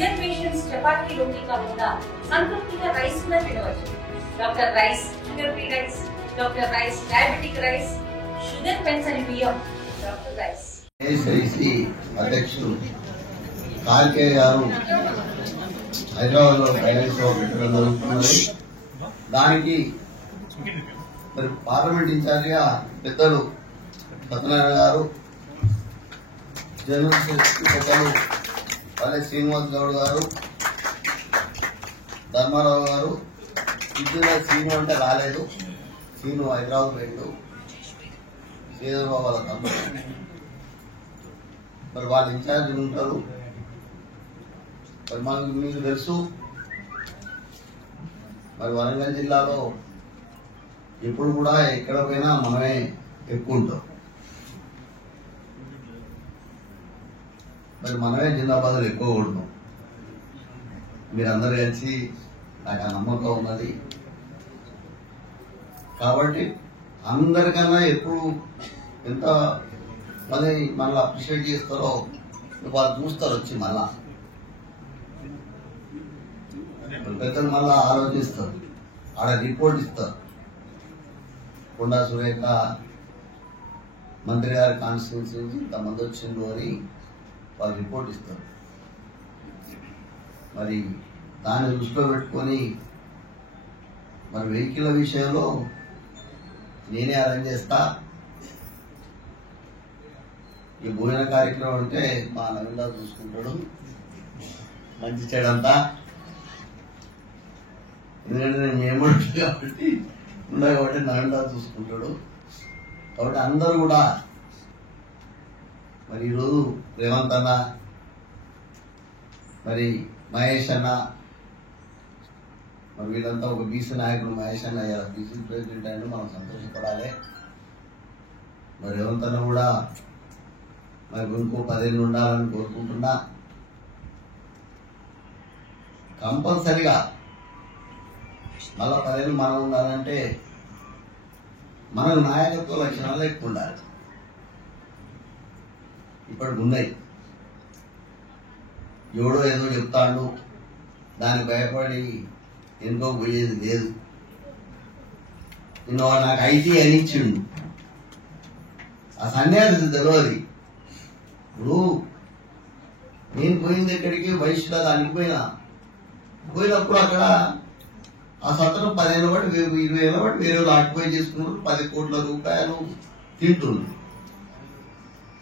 Sugar patients chapati రోటీ కాకుండా సంతృప్తిగా rice కూడా తినవచ్చు. Doctor rice, sugar free rice, doctor rice, diabetic rice, sugar పెంచని బియ్యం, డాక్టర్ రైస్. ఏఐసిసి అధ్యక్షులు కార్కే గారు హైదరాబాద్ లో ఫైనాన్స్ లో పెట్టడం జరుగుతున్నది. దానికి మరి పార్లమెంట్ ఇన్ఛార్జిగా పెద్దలు సత్యనారాయణ గారు, జనరల్ సెక్రటరీ పల్లె శ్రీనివాస్ గౌడ్ గారు, ధర్మారావు గారు, ఇద్దరు శ్రీను అంటే రాలేదు, శ్రీను హైదరాబాద్ పోయిండు, శ్రీధర్బాబు వాళ్ళ తమ్ముడు, మరి వాళ్ళ ఇన్ఛార్జ్ ఉంటారు. మరి మాకు మీకు తెలుసు, మరి వరంగల్ జిల్లాలో ఎప్పుడు కూడా ఎక్కడ పోయినా మనమే ఎక్కువ ఉంటాం. మరి మనమే జిల్లాబాదులు ఎక్కువ కొడతాం. మీరందరూ కలిసి నాకు ఆ నమ్మకం ఉన్నది. కాబట్టి అందరికన్నా ఎప్పుడు ఎంత మళ్ళీ అప్రిషియేట్ చేస్తారో వాళ్ళు చూస్తారు వచ్చి మళ్ళా పెద్దలు మళ్ళా ఆలోచిస్తారు, ఆడ రిపోర్ట్ ఇస్తారు. కొండా సురేఖ మంత్రి గారి కాన్స్టిట్యూన్సీ నుంచి ఇంతమంది వచ్చిండ్రు అని వాళ్ళు రిపోర్ట్ ఇస్తారు. మరి దాన్ని దృష్టిలో పెట్టుకొని మరి వెహికల్ విషయంలో నేనే అరేంజ్ చేస్తా. ఈ భోజన కార్యక్రమం అంటే మా నవీన్ చూసుకుంటాడు మంచి చెడంతా. ఎందుకంటే నేను ఏమంటుంది కాబట్టి ఉన్నాయి కాబట్టి నవీన్ చూసుకుంటాడు. కాబట్టి అందరూ కూడా మరి ఈరోజు రేవంత్ అన్న, మరి మహేష్ అన్న, మరి వీళ్ళంతా ఒక బీసీ నాయకుడు మహేష్ అన్న బీసీ ప్రెసిడెంట్ అయినా మనం సంతోషపడాలి. మరి రేవంత్ అన్న కూడా మరి ఇంకో 10 ఏళ్ళు ఉండాలని కోరుకుంటున్నా. కంపల్సరిగా మళ్ళా 10 ఏళ్ళు మనం ఉండాలంటే మనకు నాయకత్వ లక్షణాలు ఎక్కువ ఉండాలి. ఇప్పటికి ఉన్నాయి. ఎవడో ఏదో చెప్తాడు, దానికి భయపడి ఎందుకో పోయేది లేదు. నాకు ఐటీ అని ఇచ్చిండు, ఆ సన్యాసి తెలియదు. ఇప్పుడు నేను పోయింది ఎక్కడికి వయసులో దానికి పోయినప్పుడు అక్కడ ఆ సత్రం 10 ఏళ్ళ బట్టి 20 ఏళ్ళ బట్టి వేరే ఆక్యుపై చేసుకున్నారు. 10 కోట్ల రూపాయలు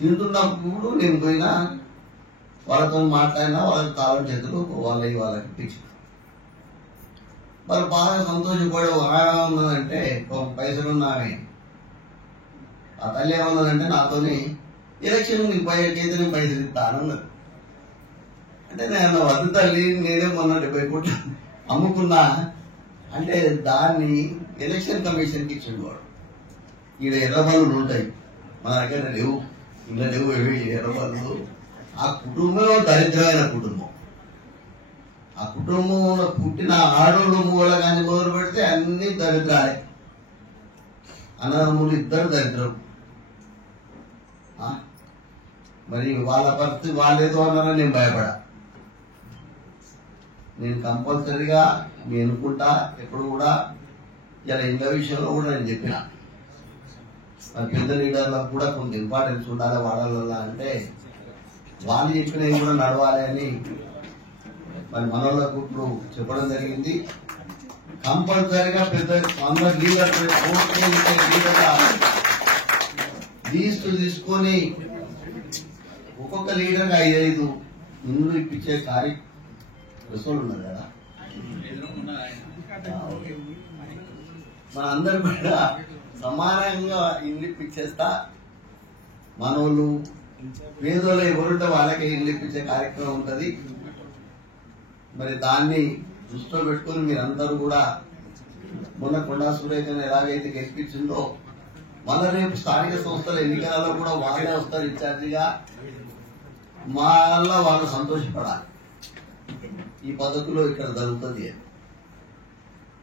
తింటున్నప్పుడు నేను పోయినా, వాళ్ళతో మాట్లాడినా, వాళ్ళకి తాళం చేతులు వాళ్ళకి పిచ్చి. వాళ్ళు బాగా సంతోషపడే ఉన్నదంటే పైసలున్నామే. ఆ తల్లి ఏమన్నదంటే నాతోని ఎలక్షన్ నీకు పోయేకైతే నేను పైసలు ఇస్తానన్నది. అంటే నేను వద్దు తల్లి, నేనే మొన్న 70 కోట్లు అమ్ముకున్నా అంటే దాన్ని ఎలక్షన్ కమిషన్కి ఇచ్చిండు వాడు. ఈడ ఎర్రబల్లులు ఉంటాయి, మన దగ్గర లేవు, ఇలా లేవు ఎర్రబల్లులు. ఆ కుటుంబం దరిద్రమైన కుటుంబం. ఆ కుటుంబంలో పుట్టిన ఆడోళ్ళు మూల కానీ మొదలు పెడితే అన్ని దరిద్రాలే. అన్నదమ్ములు ఇద్దరు దరిద్రం. మరి వాళ్ళ పరిస్థితి వాళ్ళేదో అన్నారని నేను భయపడా. నేను కంపల్సరీగా నేను అనుకుంటా ఎప్పుడు కూడా. ఇలా ఇంత విషయంలో కూడా నేను చెప్పిన పెద్ద లీడర్లకు కూడా కొంత ఇంపార్టెన్స్ ఉండాలి వాడాల అంటే వాళ్ళు చెప్పినవి కూడా నడవాలి అని మరి మనోళ్ళకు ఇప్పుడు చెప్పడం జరిగింది. కంపల్సరీగా పెద్ద అందరు లీడర్ లీస్ట్ తీసుకొని ఒక్కొక్క లీడర్కి 5 ఇండ్లు ఇప్పించే కార్యక్రమం ఉన్నారు కదా. మన అందరు కూడా సమానంగా ఇండ్లు ఇప్పించేస్తా. మనోళ్ళు పేదోళ్ళు ఎవరుంటే వాళ్ళకి ఇండ్లు ఇప్పించే కార్యక్రమం ఉంటుంది. మరి దాన్ని దృష్టిలో పెట్టుకుని మీరందరూ కూడా మొన్న కొండా సురేఖను ఎలాగైతే గెలిపించిందో మళ్ళీ రేపు స్థానిక సంస్థల ఎన్నికలలో కూడా వాళ్ళే వస్తారు ఇన్ఛార్జిగా. మళ్ళా వాళ్ళు సంతోషపడాలి ఈ పద్ధతిలో ఇక్కడ జరుగుతుంది.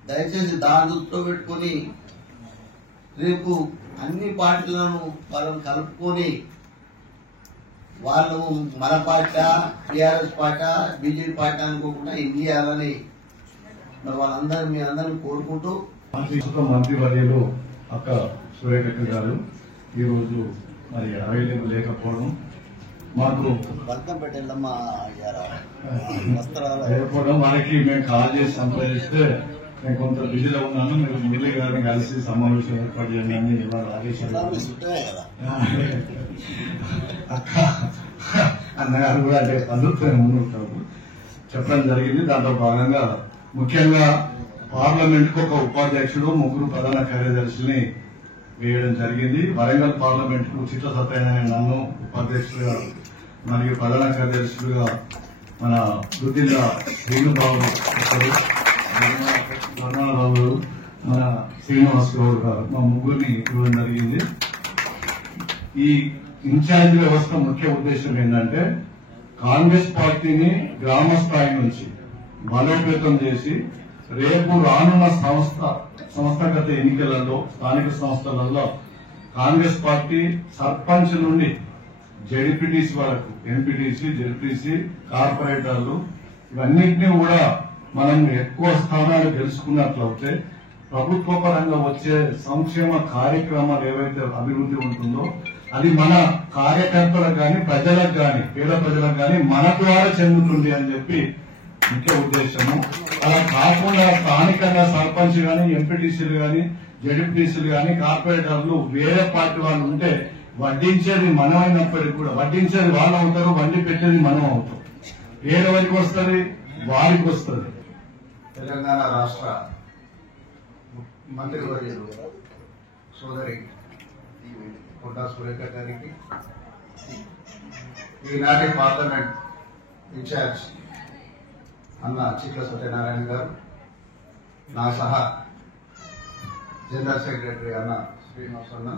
దయచేసి దాని దృష్టిలో పెట్టుకుని రేపు అన్ని పార్టీలను వాళ్ళని కలుపుకొని వాళ్ళు మన party, TRS party, BJP party అనుకోకుండా ఇండియాలని మరి వాళ్ళందరూ మీ అందరిని కోరుకుంటూ మంత్రివర్యులు అక్క సురేఖ గారు ఈరోజు మరి అవైలబుల్ లేకపోవడం మాకు బంధం పెట్టేళ్ళమ్మా లేకపోవడం వారికి మేము కాల్ చేసి సంప్రదిస్తే నేను కొంత బిజీలో ఉన్నాను, మీరు మురళి గారిని కలిసి సమావేశం ఏర్పాటు చేయండి అని ఇవాళ ఆదేశాలు అక్క అన్నగారు కూడా అంటే అందుతో ముందుంటారు చెప్పడం జరిగింది. దాంట్లో భాగంగా ముఖ్యంగా పార్లమెంట్ కు ఒక ఉపాధ్యక్షుడు, 3 ప్రధాన కార్యదర్శుల్ని వేయడం జరిగింది. వరంగల్ పార్లమెంట్ కు చిట్ల సత్యనారాయణ నన్ను ఉపాధ్యక్షులుగా మరియు ప్రధాన కార్యదర్శులుగా మన రుద్దిల్ల శ్రీనుబాబు ధర్మారావు, మన శ్రీనివాస్ గౌడ్ గారు, మా ముగ్గురిని ఇవ్వడం జరిగింది. ఈ ఇన్ఛార్జ్ వ్యవస్థ ముఖ్య ఉద్దేశం ఏంటంటే కాంగ్రెస్ పార్టీని గ్రామ స్థాయి నుంచి బలోపేతం చేసి రేపు రానున్న సంస్థాగత ఎన్నికలలో, స్థానిక సంస్థలలో కాంగ్రెస్ పార్టీ సర్పంచ్ నుండి జెడ్పీటీసీ వరకు, ఎంపీటీసీ, జెడ్పీటీసీ, కార్పొరేటర్లు ఇవన్నింటినీ కూడా మనం ఎక్కువ స్థానాలు గెలుచుకున్నట్లయితే ప్రభుత్వ పరంగా వచ్చే సంక్షేమ కార్యక్రమాలు ఏవైతే అభివృద్ధి ఉంటుందో అది మన కార్యకర్తలకు కానీ, ప్రజలకు కానీ, పేద ప్రజలకు కానీ మన ద్వారా చెందుతుంది అని చెప్పి ముఖ్య ఉద్దేశము. అలా కాకుండా స్థానికంగా సర్పంచ్ గాని, ఎంపీటీసీలు గాని, జెడ్పీటీసీలు గాని, కార్పొరేటర్లు వేరే పార్టీ వాళ్ళు ఉంటే వడ్డించేది మనం అయినప్పటికీ కూడా వడ్డించేది వాళ్ళు అవుతారు, వడ్డీ పెట్టేది మనం అవుతాం. ఏడవరికి వస్తుంది, వారికి వస్తుంది. తెలంగాణ రాష్ట్ర మంత్రివర్యులు సోదరి కొండా సురేఖ గారికి, ఈనాటి పార్లమెంట్ ఇన్ఛార్జ్ అన్న చిట్ల సత్యనారాయణ గారు, నా సహా జనరల్ సెక్రటరీ అన్న శ్రీనివాస్ అన్న,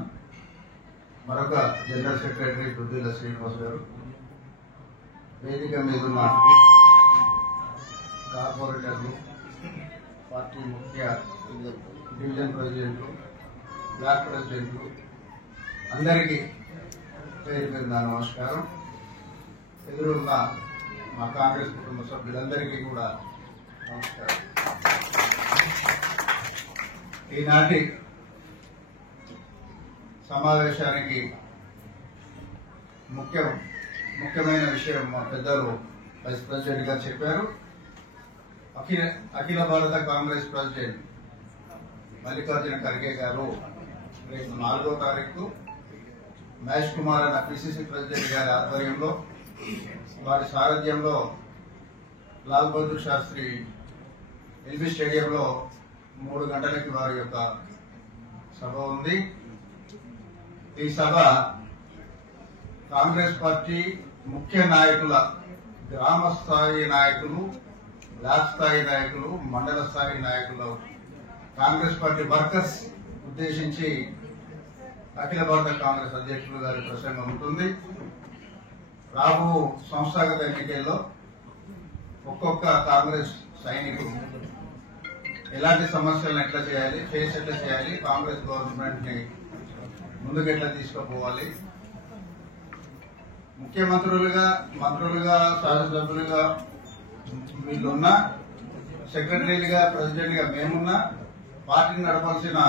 మరొక జనరల్ సెక్రటరీ దుద్దిల్ల శ్రీనివాస్ గారు, వేదిక మీద ఉన్న కార్పొరేటర్లు, పార్టీ ముఖ్య డివిజన్ ప్రెసిడెంట్లు, బ్లాక్ ప్రెసిడెంట్లు అందరికీ పేరు పేరు నా నమస్కారం. ఎదురున్న మా కాంగ్రెస్ కుటుంబ సభ్యులందరికీ కూడా నమస్కారం. ఈనాటి సమావేశానికి ముఖ్యమైన విషయం మా పెద్దలు వైస్ ప్రెసిడెంట్ గారు చెప్పారు. అఖిల భారత కాంగ్రెస్ ప్రెసిడెంట్ మల్లికార్జున ఖర్గే గారు రేపు 4వ తారీఖు మహేష్ కుమార్ అన్న పిసిసి ప్రెసిడెంట్ గారి ఆధ్వర్యంలో, వారి సారథ్యంలో లాల్ బహదూర్ శాస్త్రి ఎల్బీ స్టేడియంలో 3 గంటలకి వారి యొక్క సభ ఉంది. ఈ సభ కాంగ్రెస్ పార్టీ ముఖ్య నాయకుల, గ్రామ స్థాయి నాయకులు, బ్లాక్ స్థాయి నాయకులు, మండల స్థాయి నాయకులు, కాంగ్రెస్ పార్టీ వర్కర్స్ ఉద్దేశించి అఖిల భారత కాంగ్రెస్ అధ్యక్షులు గారి ప్రసంగం ఉంటుంది. రాబో సంస్థాగత ఎన్నికల్లో ఒక్కొక్క కాంగ్రెస్ సైనికుడు ఎలాంటి సమస్యలను ఎట్లా చేయాలి, ఫేస్ ఎట్లా చేయాలి, కాంగ్రెస్ గవర్నమెంట్ ని ముందుకు ఎట్లా తీసుకుపోవాలి, ముఖ్యమంత్రులుగా, మంత్రులుగా, శాసనసభ్యులుగా వీళ్ళున్నా, సెక్రటరీలుగా, ప్రెసిడెంట్ గా మేమున్నా, పార్టీని నడపాల్సిన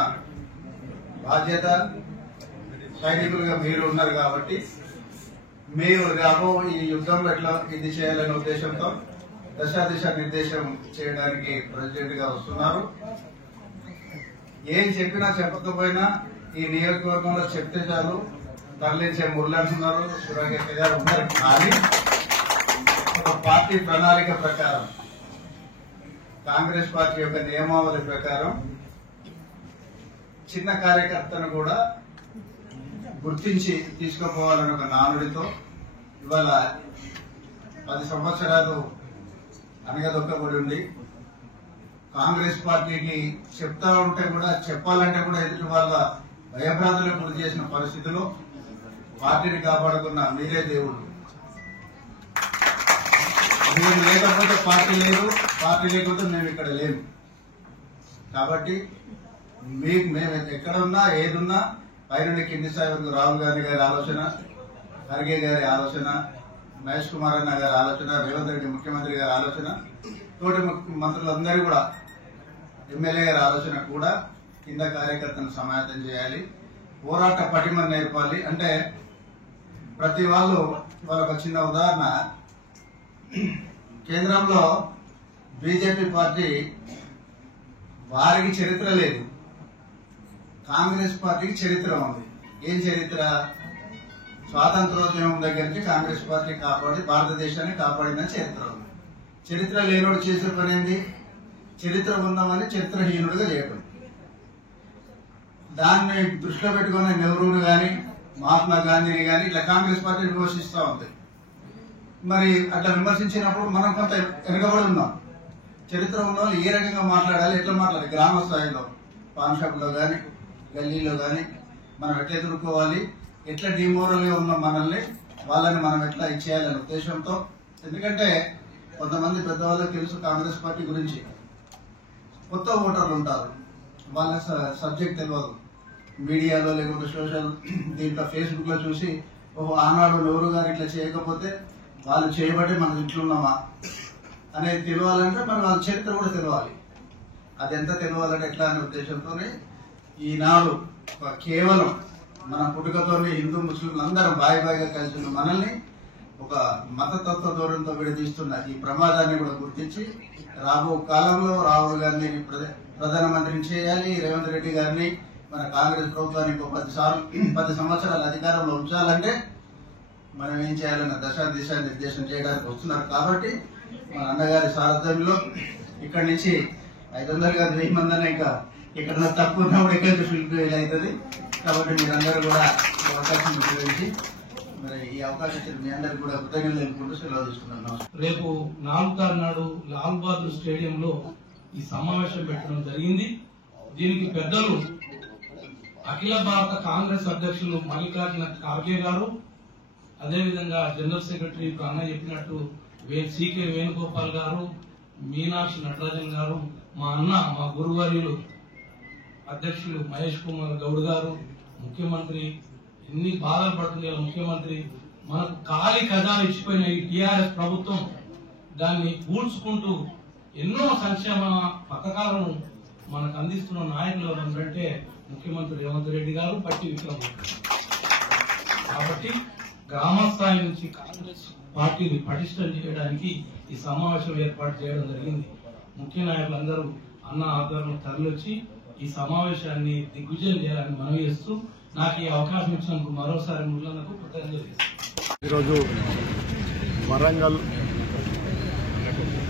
బాధ్యత సైనికులుగా మీరు ఉన్నారు కాబట్టి మీరు రాబో ఈ యుద్ధంలో ఎట్లా ఇది చేయాలనే ఉద్దేశంతో దశాదిశ నిర్దేశం చేయడానికి ప్రెసిడెంట్ గా వస్తున్నారు. ఏం చెప్పినా చెప్పకపోయినా ఈ నియోజకవర్గంలో చెప్తే చాలు తరలించే మురళంటున్నారు, సురేఖ గారు ఉన్నారు. కానీ ఒక పార్టీ ప్రణాళిక ప్రకారం, కాంగ్రెస్ పార్టీ యొక్క నియమావళి ప్రకారం చిన్న కార్యకర్తను కూడా గుర్తించి తీసుకుపోవాలని ఒక నానుడితో ఇవాళ 10 సంవత్సరాలు అనగదొక్కబడి ఉండి కాంగ్రెస్ పార్టీకి చెప్తా ఉంటే కూడా, చెప్పాలంటే కూడా ఎదుటి వాళ్ళ భయభ్రాంతులకు గురి చేసిన పరిస్థితిలో పార్టీని కాపాడుకున్న మీరే దేవుడు. మీరు లేకపోతే పార్టీ లేదు, పార్టీ లేకపోతే మేము ఇక్కడ లేము. కాబట్టి మేము ఎక్కడున్నా, ఏదున్నా పైనుండి కింది స్థాయి వరకు రాహుల్ గాంధీ గారి ఆలోచన, ఖర్గే గారి ఆలోచన, మహేష్ కుమార్ అన్న గారి ఆలోచన, రేవంత్ రెడ్డి ముఖ్యమంత్రి గారి ఆలోచన, తోటి మంత్రులందరూ కూడా ఎమ్మెల్యే గారి ఆలోచన కూడా కింద కార్యకర్తను సమాయత్తం చేయాలి, పోరాట పటిమ నేర్పాలి. అంటే ప్రతి వాళ్ళొక చిన్న ఉదాహరణ, కేంద్రంలో బీజేపీ పార్టీ వారికి చరిత్ర లేదు, కాంగ్రెస్ పార్టీకి చరిత్ర ఉంది. ఏం చరిత్ర? స్వాతంత్రోద్యమం దగ్గర నుంచి కాంగ్రెస్ పార్టీ కాపాడి భారతదేశాన్ని కాపాడిన చరిత్ర ఉంది. చరిత్ర లేనోడు చేసే పని ఏంది? చరిత్ర ఉందామని చరిత్రహీనుడిగా చేయడం. దాన్ని దృష్టిలో పెట్టుకుని నెహ్రూను కానీ మహాత్మా గాంధీని కానీ ఇట్లా కాంగ్రెస్ పార్టీ విమర్శిస్తూ ఉంది. మరి అట్లా విమర్శించినప్పుడు మనం కొంత వెనుకబడి ఉన్నాం. చరిత్ర ఉన్న వాళ్ళు ఏ రకంగా మాట్లాడాలి, ఎట్లా మాట్లాడాలి, గ్రామ స్థాయిలో పాన్ షాప్లో కానీ గల్లీలో కానీ మనం ఎట్లా ఎదుర్కోవాలి, ఎట్లా డిమోరల్గా ఉన్న మనల్ని వాళ్ళని మనం ఎట్లా ఇచ్చేయాలనే ఉద్దేశంతో. ఎందుకంటే కొంతమంది పెద్దవాళ్ళకి తెలుసు కాంగ్రెస్ పార్టీ గురించి, కొత్త ఓటర్లు ఉంటారు, వాళ్ళ సబ్జెక్ట్ తెలియదు, మీడియాలో లేకపోతే సోషల్ దీంట్లో ఫేస్బుక్లో చూసి ఓహో ఆనాడు నెహ్రూ గారు ఇట్లా చేయకపోతే వాళ్ళు చేయబట్టే మనం ఇట్లున్నామా అనేది తెలియాలంటే మన వాళ్ళ చరిత్ర కూడా తెలియాలి. అది ఎంత తెలియాలంటే ఎట్లా అనే ఉద్దేశంతోనే ఈనాడు కేవలం మన పుట్టుకతోనే హిందూ ముస్లింలు అందరం బాయిగా కలిసి ఉన్న మనల్ని ఒక మతతత్వ ధోరణితో విడదీస్తున్న ఈ ప్రమాదాన్ని కూడా గుర్తించి రాబో కాలంలో రాహుల్ గాంధీని ప్రధానమంత్రిని చేయాలి, రేవంత్ రెడ్డి గారిని మన కాంగ్రెస్ ప్రభుత్వానికి 10 సంవత్సరాల అధికారంలో ఉంచాలంటే మనం ఏం చేయాలన్న దిశా నిర్దేశం చేయడానికి వస్తున్నారు. కాబట్టి మన అన్నగారి సారథ్యంలో ఇక్కడి నుంచి 500 కాదు 1000 మంది అనే ఇంకా ఇక్కడ తక్కువ ఉన్నప్పుడు ఎక్కడ ఫిల్ అవుతుంది. కాబట్టి మీరందరూ కూడా ఈ అవకాశం ఉపయోగించి మరి ఈ అవకాశం ఇచ్చిన మీ అందరికీ కూడా కృతజ్ఞతలు తెలుపుకుంటూ సెలవు తీసుకున్నాను. రేపు 4వ తారీఖు నాడు లాల్ బహదూర్ స్టేడియంలో ఈ సమావేశం పెట్టడం జరిగింది. దీనికి పెద్దలు అఖిల భారత కాంగ్రెస్ అధ్యక్షులు మల్లికార్జున ఖార్గే గారు, అదేవిధంగా జనరల్ సెక్రటరీ అన్న చెప్పినట్టు సికే వేణుగోపాల్ గారు, మీనాక్షి నటరాజన్ గారు, మా అన్న మా గురువర్యులు అధ్యక్షులు మహేష్ కుమార్ గౌడ్ గారు, ముఖ్యమంత్రి ఎన్ని బాధలు పడుతుంది ముఖ్యమంత్రి, మనకు ఖాళీ ఖజానా ఇచ్చిపోయిన ఈ టీఆర్ఎస్ ప్రభుత్వం దాన్ని పూడ్చుకుంటూ ఎన్నో సంక్షేమ పథకాలను మనకు అందిస్తున్న నాయకులు ఎవరంటే ముఖ్యమంత్రి రేవంత్ రెడ్డి గారు, పట్టి విక్రమ్. కాబట్టి గ్రామ స్థాయి నుంచి కాంగ్రెస్ పార్టీని పటిష్టం చేయడానికి ఈ సమావేశం ఏర్పాటు చేయడం జరిగింది. ముఖ్య నాయకులందరూ అన్న ఆధ్వర్యంలో తరలివచ్చి ఈ సమావేశాన్ని దిగ్విజయం చేయాలని మనవి చేస్తూ నాకు ఈ అవకాశం ఇచ్చినందుకు మరోసారి ముళ్ళకు కృతజ్ఞతలు చేస్తాను. ఈరోజు వరంగల్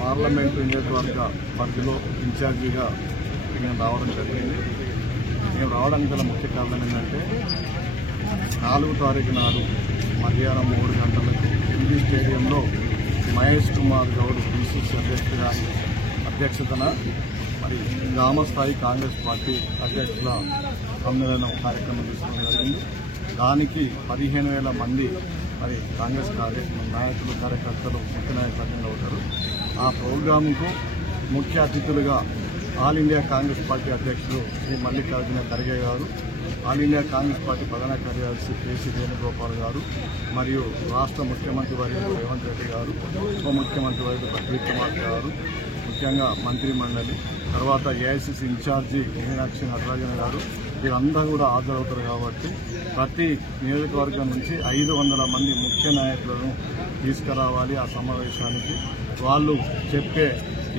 పార్లమెంటు నియోజకవర్గ పరిధిలో ఇన్ఛార్జిగా నేను రావడం జరిగింది. నేను రావడానికి గల ముఖ్య కారణం ఏంటంటే 4వ తారీఖు నాడు మధ్యాహ్నం 3 గంటలకు హిందీ స్టేడియంలో మహేష్ కుమార్ గౌడ్ పిసిసి అధ్యక్షతన మరి గ్రామస్థాయి కాంగ్రెస్ పార్టీ అధ్యక్షుల సమ్మేళనం కార్యక్రమం తీసుకోవడం జరిగింది. దానికి 15,000 మంది మరి కాంగ్రెస్ నాయకులు కార్యకర్తలు ముఖ్య నాయకులు అవుతారు. ఆ ప్రోగ్రాంకు ముఖ్య అతిథులుగా ఆల్ ఇండియా కాంగ్రెస్ పార్టీ అధ్యక్షులు శ్రీ మల్లికార్జున ఖర్గే గారు, ఆల్ ఇండియా కాంగ్రెస్ పార్టీ ప్రధాన కార్యదర్శి కేసీ వేణుగోపాల్ గారు, మరియు రాష్ట్ర ముఖ్యమంత్రి వర్యులు రేవంత్ రెడ్డి గారు, ఉప ముఖ్యమంత్రి వర్యులు పట్టి విక్రమ్ గారు, ముఖ్యంగా మంత్రి మండలి, తర్వాత ఏఐసిసి ఇన్ఛార్జి మీనాక్షి నటరాజన్ గారు, వీరందరూ కూడా హాజరవుతారు. కాబట్టి ప్రతి నియోజకవర్గం నుంచి 500 మంది ముఖ్య నాయకులను తీసుకురావాలి ఆ సమావేశానికి. వాళ్ళు చెప్పే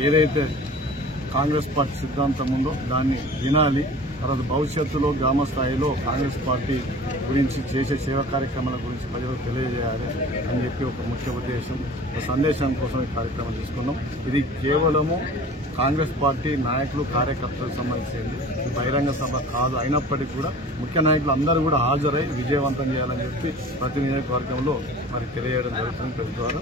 ఏదైతే కాంగ్రెస్ పార్టీ సిద్ధాంతం ఉందో దాన్ని వినాలి. తర్వాత భవిష్యత్తులో గ్రామ స్థాయిలో కాంగ్రెస్ పార్టీ గురించి చేసే సేవా కార్యక్రమాల గురించి ప్రజలకు తెలియజేయాలి అని చెప్పి ఒక ముఖ్య ఉద్దేశం, ఒక సందేశం కోసం ఈ కార్యక్రమం తీసుకున్నాం. ఇది కేవలము కాంగ్రెస్ పార్టీ నాయకులు కార్యకర్తలకు సంబంధించింది, బహిరంగ సభ కాదు. అయినప్పటికీ కూడా ముఖ్య నాయకులు అందరూ కూడా హాజరై విజయవంతం చేయాలని చెప్పి ప్రతి నియోజకవర్గంలో మరి తెలియజేయడం జరుగుతుంది. ప్రతి ద్వారా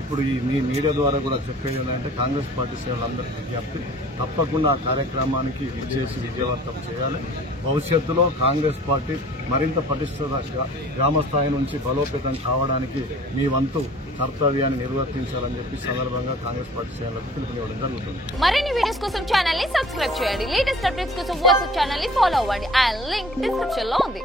ఇప్పుడు ఈ మీ మీడియా ద్వారా కూడా చెప్పేది ఏంటంటే కాంగ్రెస్ పార్టీ సేవలందరికీ విజ్ఞప్తి, తప్పకుండా ఆ కార్యక్రమానికి విజేసి విజయవంతం చేయాలి. భవిష్యత్తులో కాంగ్రెస్ పార్టీ మరింత పటిష్టంగా గ్రామ స్థాయి నుంచి బలోపేతం కావడానికి మీ వంతు కర్తవ్యాన్ని నిర్వర్తించాలని చెప్పి సందర్భంగా కాంగ్రెస్ పార్టీ శ్రేణులకు పిలుపునివ్వడం జరుగుతుంది. మరిన్ని వీడియోస్ కోసం ఛానల్ ని సబ్స్క్రైబ్ చేయండి. లేటెస్ట్ అప్డేట్స్ కోసం వాట్సాప్ ఛానల్ ని ఫాలో అవ్వండి. ఆ లింక్ డిస్క్రిప్షన్ లో ఉంది.